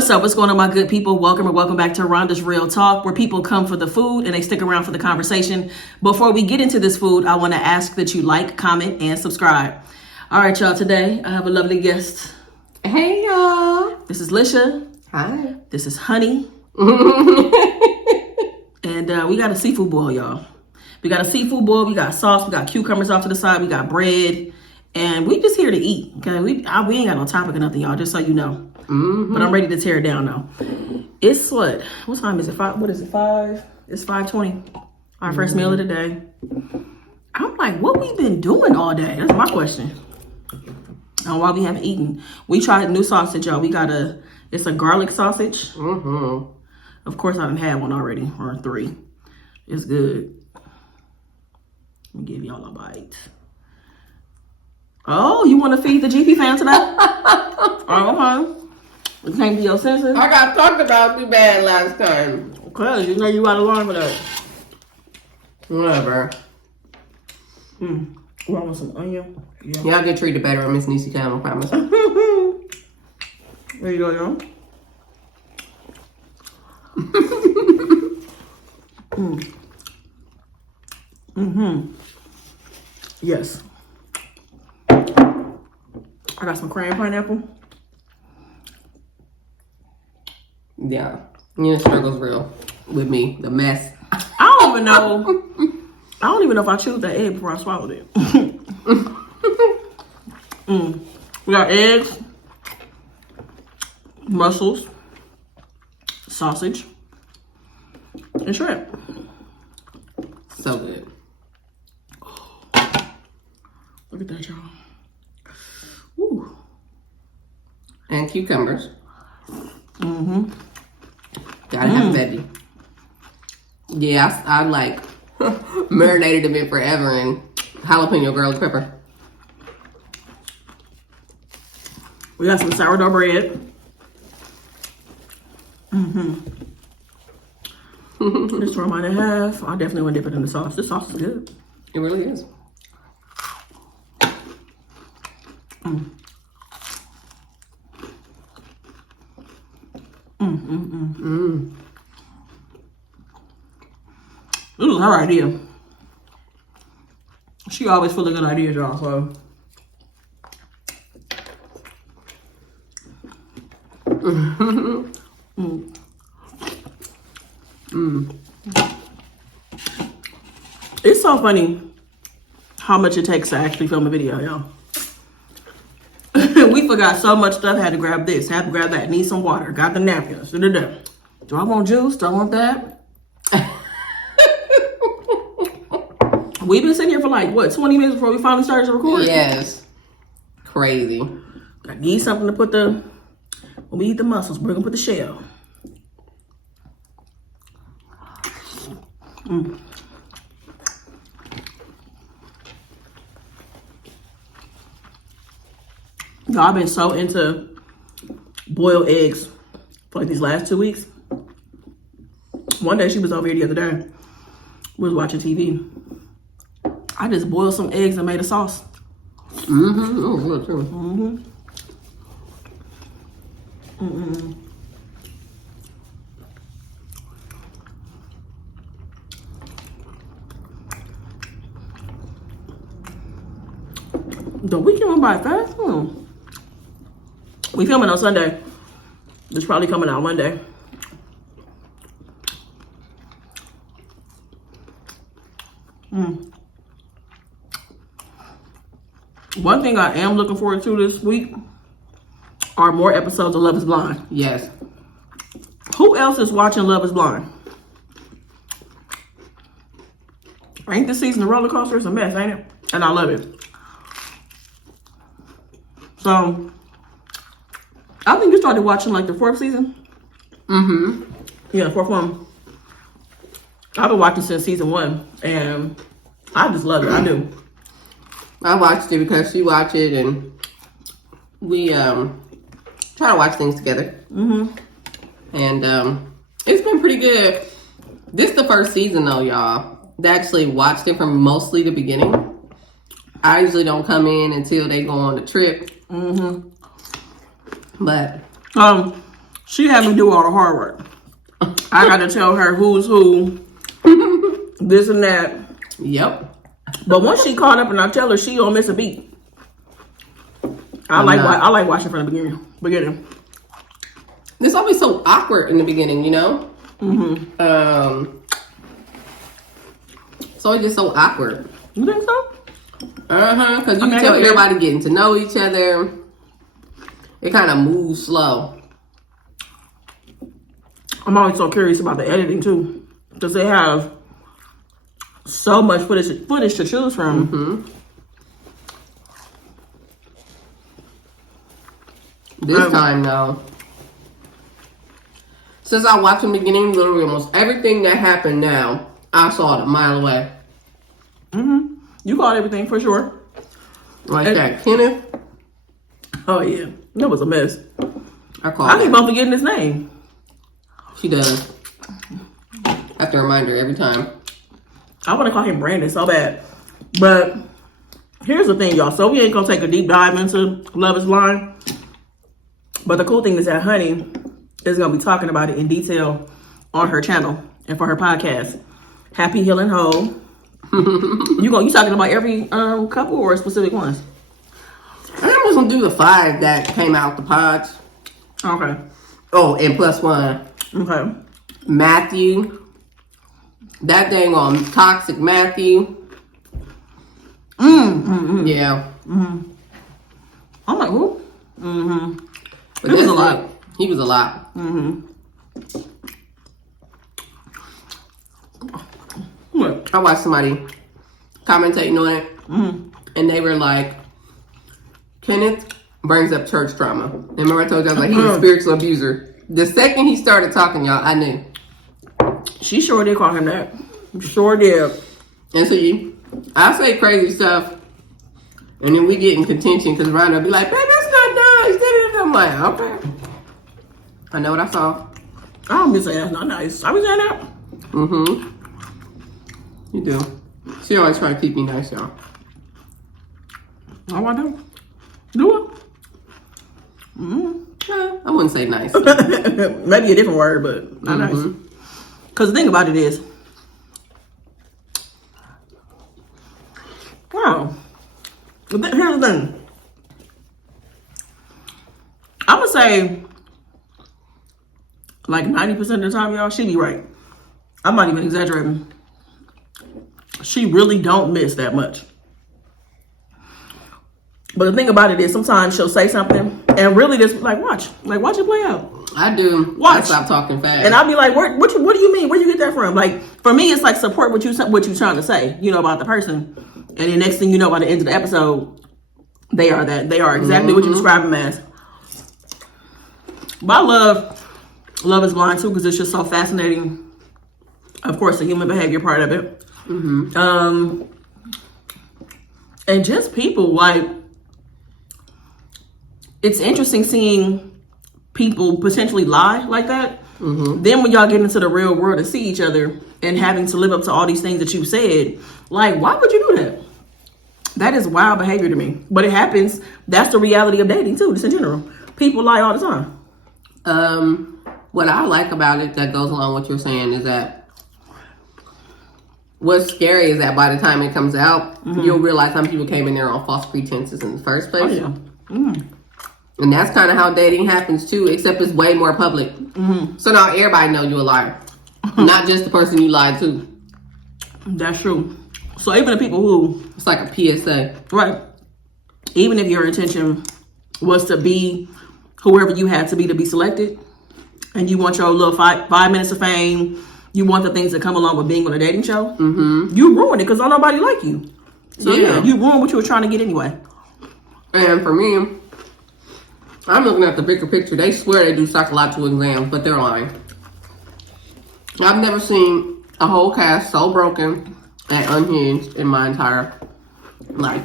What's up? What's going on, my good people? Welcome or welcome back to Rhonda's Real Talk, where people come for the food and they stick around for the conversation. Before we get into this food, I want to ask that you like, comment, and subscribe. All right, y'all. Today, I have a lovely guest. Hey, y'all. This is Lisha. Hi. This is Honey. And we got a seafood boil, y'all. We got a seafood boil. We got sauce. We got cucumbers off to the side. We got bread. And we just here to eat, okay? We ain't got no topic or nothing, y'all, just so you know. Mm-hmm. But I'm ready to tear it down, though. It's what time is it? What is it, 5? It's 5:20. Our first meal of the day. I'm like, what we been doing all day? That's my question. And why we haven't eaten. We tried a new sausage, y'all. It's a garlic sausage. Mm-hmm. Of course, I done had one already, or 3. It's good. Let me give y'all a bite. Oh, you want to feed the GP fam today? Okay. It came to your senses. I got talked about too bad last time. Okay, you know you got to learn for that. Whatever. You want some onion? Yeah. Y'all get treated better at Miss Niecy Town, I promise. There you go, y'all. Yes. I got some cran pineapple. Yeah. The struggle's real with me. The mess. I don't even know if I chewed that egg before I swallowed it. We got eggs, mussels, sausage, and shrimp. So good. Look at that, y'all. Ooh. And cucumbers. Mm-hmm. Gotta have veggie. Yeah, I like marinated them in forever in jalapeno garlic pepper. We got some sourdough bread. Just throw mine in half. I definitely want to dip it in the sauce. This sauce is good. It really is. This was her idea. She always full of good ideas, y'all, so. It's so funny how much it takes to actually film a video, y'all. We forgot so much stuff. Had to grab this, had to grab that, need some water, got the napkins. Do I want juice? Do I want that? We've been sitting here for like, what, 20 minutes before we finally started to record? Yes. Crazy. I need something to put when we eat the mussels, we're gonna put the shell. Y'all, I've been so into boiled eggs for like these last 2 weeks. One day she was over here the other day. We was watching TV. I just boiled some eggs and made a sauce. Oh, good too. The weekend went by fast. We filming on Sunday. It's probably coming out Monday. One thing I am looking forward to this week are more episodes of Love is Blind. Yes. Who else is watching Love is Blind? Ain't this season a roller coaster? It's a mess, ain't it? And I love it. So, I think you started watching like the 4th season. Yeah, 4th one. I've been watching since season 1, and I just love it. I do. I watched it because she watched it, and we try to watch things together. And it's been pretty good. This is the first season, though, y'all. They actually watched it from mostly the beginning. I usually don't come in until they go on the trip. But She had me do all the hard work. I got to tell her who's who, this and that. Yep. But once she caught up and I tell her, she don't miss a beat. I like watching from the beginning. It's always so awkward in the beginning, you know? It's always just so awkward. You think so? Because you can tell everybody getting to know each other. It kind of moves slow. I'm always so curious about the editing too, because they have so much footage to choose from. This time, though, since I watched the beginning, literally almost everything that happened now, I saw it a mile away. You caught everything for sure. Like that, Kenneth. Oh yeah, that was a mess. I keep on forgetting his name. She does. I have to remind her every time. I want to call him Brandon so bad. But here's the thing, y'all. So we ain't going to take a deep dive into Love is Blind. But the cool thing is that Honey is going to be talking about it in detail on her channel and for her podcast. Happy Healing Whole. You talking about every couple or specific ones? I think I'm just going to do the 5 that came out the pods. Okay. Oh, and plus 1. Okay. Matthew. That dang on Toxic Matthew. Yeah. I'm like, who? But he was a lot. He was a lot. What? I watched somebody commentating on it. And they were like, Kenneth brings up church trauma. And remember I told you I was like, he's a spiritual abuser. The second he started talking, y'all, I knew. She sure did call him that. Sure did. And so I say crazy stuff, and then we get in contention because Rhonda will be like, "Man, that's not nice." I'm like, okay. I know what I saw. I don't be saying that's not nice. I be saying that. You do. She always try to keep me nice, y'all. Oh, I do. Do it? I wouldn't say nice. Maybe a different word, but not nice. Because the thing about it is, wow. Here's the thing. I'm going to say, like 90% of the time, y'all, she be right. I'm not even exaggerating. She really don't miss that much. But the thing about it is, sometimes she'll say something and really just watch it play out. I do. Watch. I stop talking fast, and I'll be like, what do you mean? Where you get that from? Like, for me, it's like support what you trying to say, about the person. And the next thing you know, by the end of the episode, they are that. They are exactly what you describe them as. But I love is Blind too, because it's just so fascinating. Of course, the human behavior part of it. And just people, it's interesting seeing people potentially lie like that. Then when y'all get into the real world and see each other and having to live up to all these things that you said, why would you do that? That is wild behavior to me. But it happens. That's the reality of dating too, just in general. People lie all the time. What I like about it that goes along with what you're saying is that what's scary is that by the time it comes out, you'll realize some people came in there on false pretenses in the first place. Oh, yeah. And that's kind of how dating happens too, except it's way more public. So now everybody know you're a liar. Not just the person you lied to. That's true. So even the people who... It's like a PSA. Right. Even if your intention was to be whoever you had to be selected, and you want your little 5 minutes of fame, you want the things that come along with being on a dating show, you ruin it because don't nobody like you. So yeah, you ruin what you were trying to get anyway. And for me, I'm looking at the bigger picture. They swear they do psychological exams, but they're lying. I've never seen a whole cast so broken and unhinged in my entire life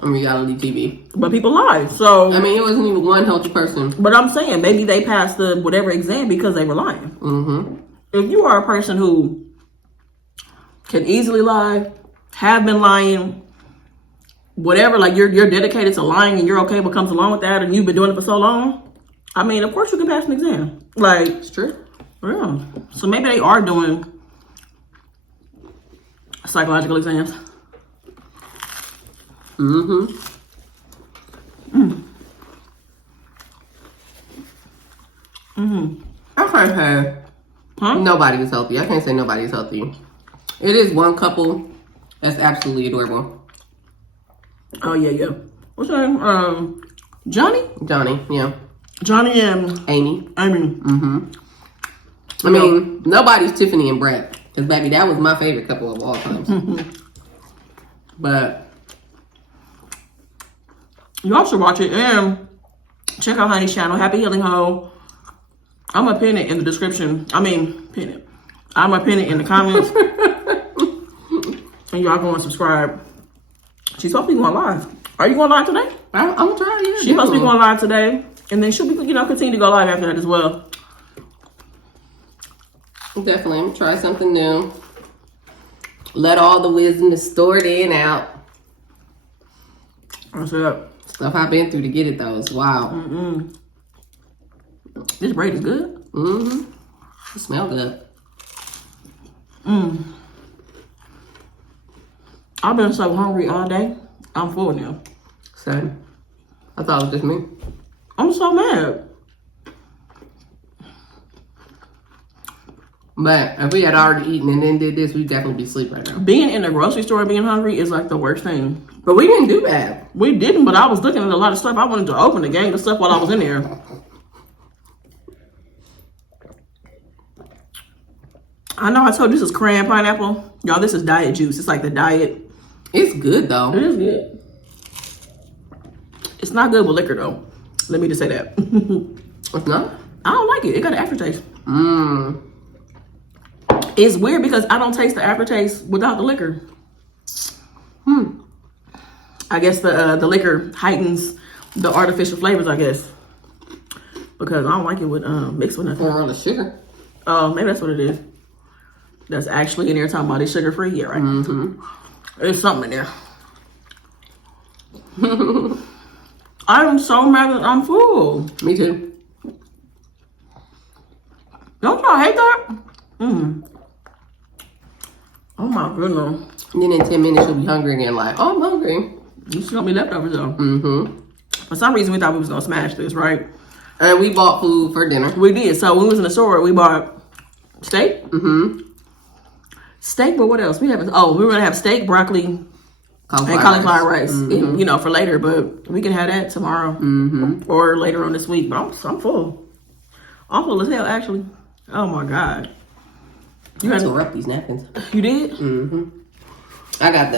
on reality TV. But people lie. So I mean, it wasn't even one healthy person. But I'm saying maybe they passed the whatever exam because they were lying. If you are a person who can easily lie, have been lying, whatever, like you're dedicated to lying and you're okay what comes along with that, and you've been doing it for so long, I mean, of course you can pass an exam. Like, It's true. yeah. So maybe they are doing psychological exams. Mm-hmm. I can't say nobody is healthy. I can't say nobody is healthy. It is one couple that's absolutely adorable. Oh, yeah. What's her name? Johnny? Johnny, yeah. Johnny and Amy. Amy. I mean, nobody's Tiffany and Brett. Because, baby, that was my favorite couple of all times. But y'all should watch it and check out Honey's channel, Happy Healing Ho. I'm gonna pin it in the description. I'm gonna pin it in the comments. And y'all go and subscribe. She's supposed to be going live. Are you going live today? I'm gonna try, yeah. She's supposed to be going live today. And then she'll be, continue to go live after that as well. Definitely. I'm gonna try something new. Let all the wisdom that's stored in out. What's up? Stuff I've been through to get it, though. It's wild. This bread is good. It smells good. I've been so hungry all day. I'm full now. Same. I thought it was just me. I'm so mad. But if we had already eaten and then did this, we'd definitely be asleep right now. Being in the grocery store and being hungry is like the worst thing. But we didn't do bad. We didn't, but I was looking at a lot of stuff. I wanted to open the gang of stuff while I was in there. I know I told you this is cran pineapple. Y'all, this is diet juice. It's like the diet. It's good, though. It is good. It's not good with liquor, though. Let me just say that. It's not? I don't like it. It got an aftertaste. It's weird because I don't taste the aftertaste without the liquor. I guess the liquor heightens the artificial flavors, I guess. Because I don't like it with mixed with nothing. Or the sugar. Oh, maybe that's what it is. That's actually in there talking about it's sugar free. Yeah, right. There's something in there. I am so mad that I'm full. Me too. Don't y'all hate that? Oh my goodness. And then in 10 minutes, you'll be hungry again. Like, oh, I'm hungry. It's gonna be leftovers though. For some reason, we thought we was gonna smash this, right? And we bought food for dinner. We did. So when we was in the store, we bought steak. Steak, but what else? We were gonna have steak, broccoli, and cauliflower rice. You know, for later, but we can have that tomorrow or later on this week. But I'm full. I'm full as hell, actually. Oh my god. You had to tore up these napkins. You did? I got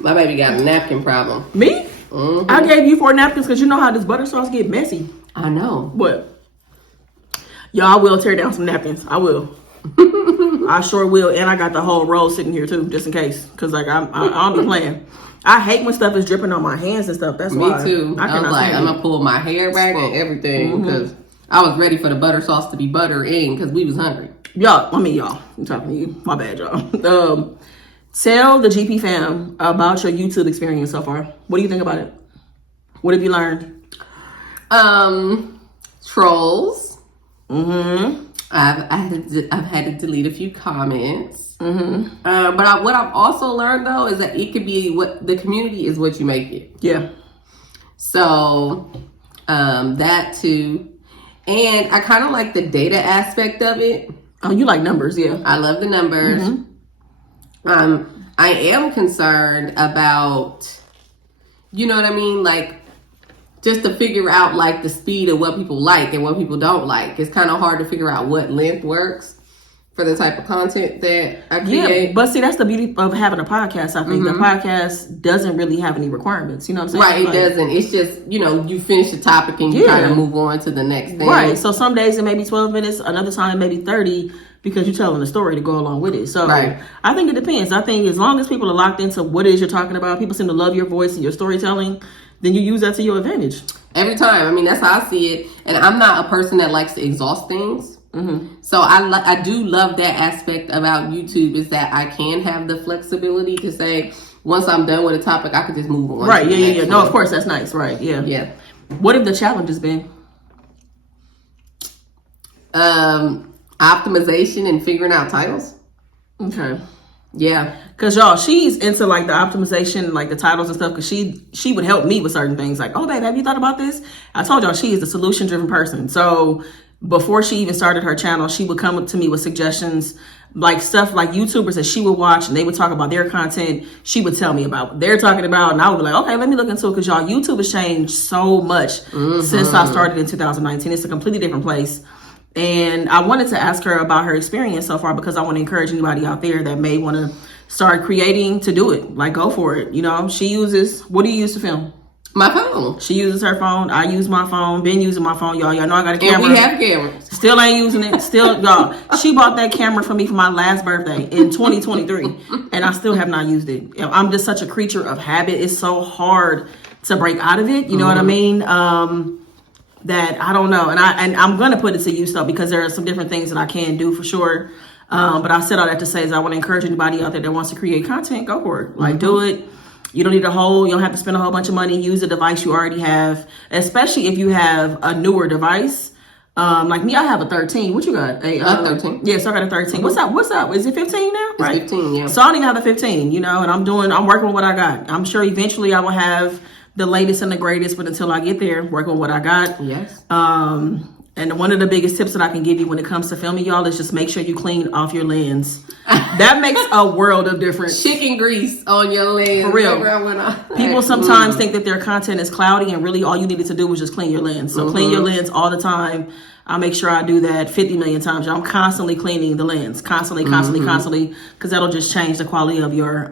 my baby got a napkin problem. Me? I gave you 4 napkins because you know how this butter sauce get messy. I know. What? Y'all, I will tear down some napkins. I will. I sure will. And I got the whole roll sitting here too, just in case. Because like I don't be playing. I hate when stuff is dripping on my hands and stuff. That's why. Me too. I was like, I'm gonna pull my hair back and everything because I was ready for the butter sauce to be buttering because we was hungry. Y'all, I'm talking to you. My bad, y'all. Tell the GP fam about your YouTube experience so far. What do you think about it? What have you learned? Trolls. I've had to delete a few comments. But what I've also learned though is that it could be what the community is what you make it. Yeah. So that too, and I kind of like the data aspect of it. Oh, you like numbers, yeah. I love the numbers. I am concerned about, you know what I mean? Like, just to figure out, like, the speed of what people like and what people don't like. It's kind of hard to figure out what length works for the type of content that I create. Yeah, but see, that's the beauty of having a podcast, I think. The podcast doesn't really have any requirements, you know what I'm saying? Right, it doesn't. It's just, you finish the topic and you kind of move on to the next thing. Right, so some days it may be 12 minutes, another time it may be 30, because you're telling a story to go along with it. So I think it depends. I think as long as people are locked into what it is you're talking about, people seem to love your voice and your storytelling, then you use that to your advantage. Every time. I mean, that's how I see it. And I'm not a person that likes to exhaust things. So I do love that aspect about YouTube, is that I can have the flexibility to say, once I'm done with a topic, I could just move on. Right, yeah. No, of course, that's nice. Right, yeah. Yeah. What have the challenges been? Optimization and figuring out titles. Okay. Yeah. Cause y'all, she's into like the optimization, like the titles and stuff. Cause she would help me with certain things. Like, oh babe, have you thought about this? I told y'all she is a solution driven person. So before she even started her channel, she would come up to me with suggestions, like stuff like YouTubers that she would watch, and they would talk about their content. She would tell me about what they're talking about, and I would be like, okay, let me look into it. Cause y'all, YouTube has changed so much since I started in 2019. It's a completely different place. And I wanted to ask her about her experience so far, because I want to encourage anybody out there that may want to start creating to do it. Like, go for it. You know, she uses, what do you use to film? My phone. She uses her phone. I use my phone. Been using my phone, y'all. Y'all know I got a camera. And we have cameras. Still ain't using it. Still, y'all. She bought that camera for me for my last birthday in 2023, and I still have not used it. I'm just such a creature of habit. It's so hard to break out of it. You know what I mean? That I don't know, and I'm gonna put it to use though, because there are some different things that I can do for sure. But I said all that to say is I want to encourage anybody out there that wants to create content, go for it. Like, do it. You don't need you don't have to spend a whole bunch of money. Use a device you already have, especially if you have a newer device. Like me, I have a 13. What you got? A 13. Yeah, so I got a 13. What's up? Is it 15 now? It's right. 15, yeah. So I don't even have the 15, you know, and I'm working with what I got. I'm sure eventually I will have the latest and the greatest, but until I get there, working with what I got. Yes. And one of the biggest tips that I can give you when it comes to filming, y'all, is just make sure you clean off your lens. That makes a world of difference. Chicken grease on your lens. For real. People sometimes think that their content is cloudy, and really all you needed to do was just clean your lens. So clean your lens all the time. I make sure I do that 50 million times. I'm constantly cleaning the lens, constantly, because that'll just change the quality of your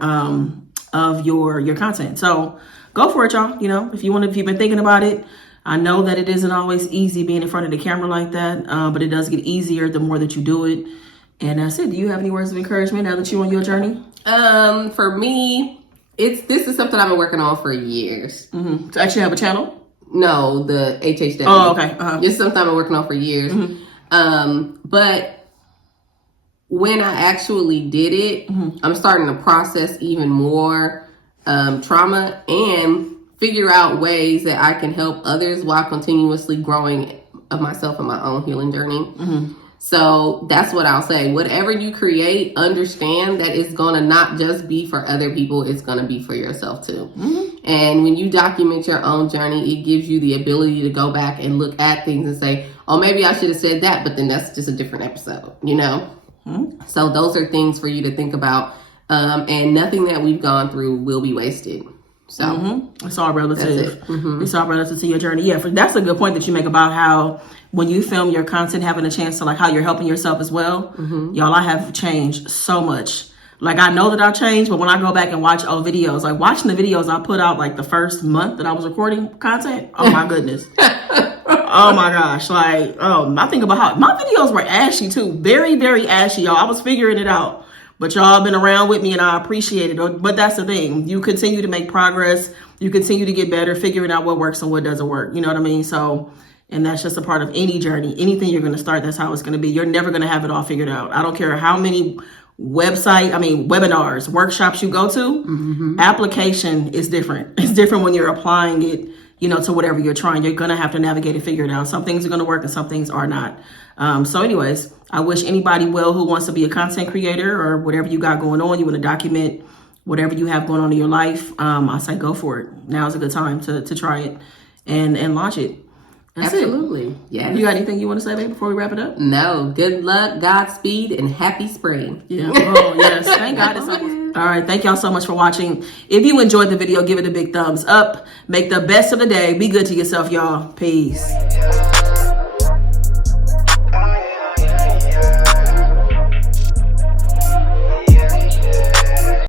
content. So go for it, y'all. You know, if you've been thinking about it, I know that it isn't always easy being in front of the camera like that, but it does get easier the more that you do it. And that's it. Do you have any words of encouragement now that you're on your journey? For me, this is something I've been working on for years. To actually have a channel? No, the HHW. Oh, okay. It's something I've been working on for years. But when I actually did it, I'm starting to process even more trauma and figure out ways that I can help others while continuously growing of myself and my own healing journey. So that's what I'll say. Whatever you create, understand that it's going to not just be for other people, it's going to be for yourself too. And when you document your own journey, it gives you the ability to go back and look at things and say, oh, maybe I should have said that, but then that's just a different episode, you know? So those are things for you to think about. And nothing that we've gone through will be wasted. So it's all relative. It's all relative to your journey. Yeah, that's a good point that you make about how when you film your content, having a chance to like how you're helping yourself as well. Y'all, I have changed so much. Like, I know that I've changed, but when I go back and watch old videos, like watching the videos I put out like the first month that I was recording content, oh my goodness. Oh my gosh. Like, I think about how my videos were ashy too. Very, very ashy, y'all. I was figuring it out. But y'all been around with me and I appreciate it. But that's the thing. You continue to make progress. You continue to get better, figuring out what works and what doesn't work. You know what I mean? So, and that's just a part of any journey. Anything you're going to start, that's how it's going to be. You're never going to have it all figured out. I don't care how many webinars, workshops you go to. Application is different. It's different when you're applying it, you know, to whatever you're trying. You're going to have to navigate and figure it out. Some things are going to work and some things are not. So anyways, I wish anybody well who wants to be a content creator or whatever you got going on, you want to document whatever you have going on in your life. I say go for it. Now is a good time to try it and launch it. That's Absolutely. Yeah. You got anything you want to say, babe, before we wrap it up? No. Good luck, Godspeed, and happy spring. Yeah. Oh, yes. Thank God. All right. Thank y'all so much for watching. If you enjoyed the video, give it a big thumbs up. Make the best of the day. Be good to yourself, y'all. Peace.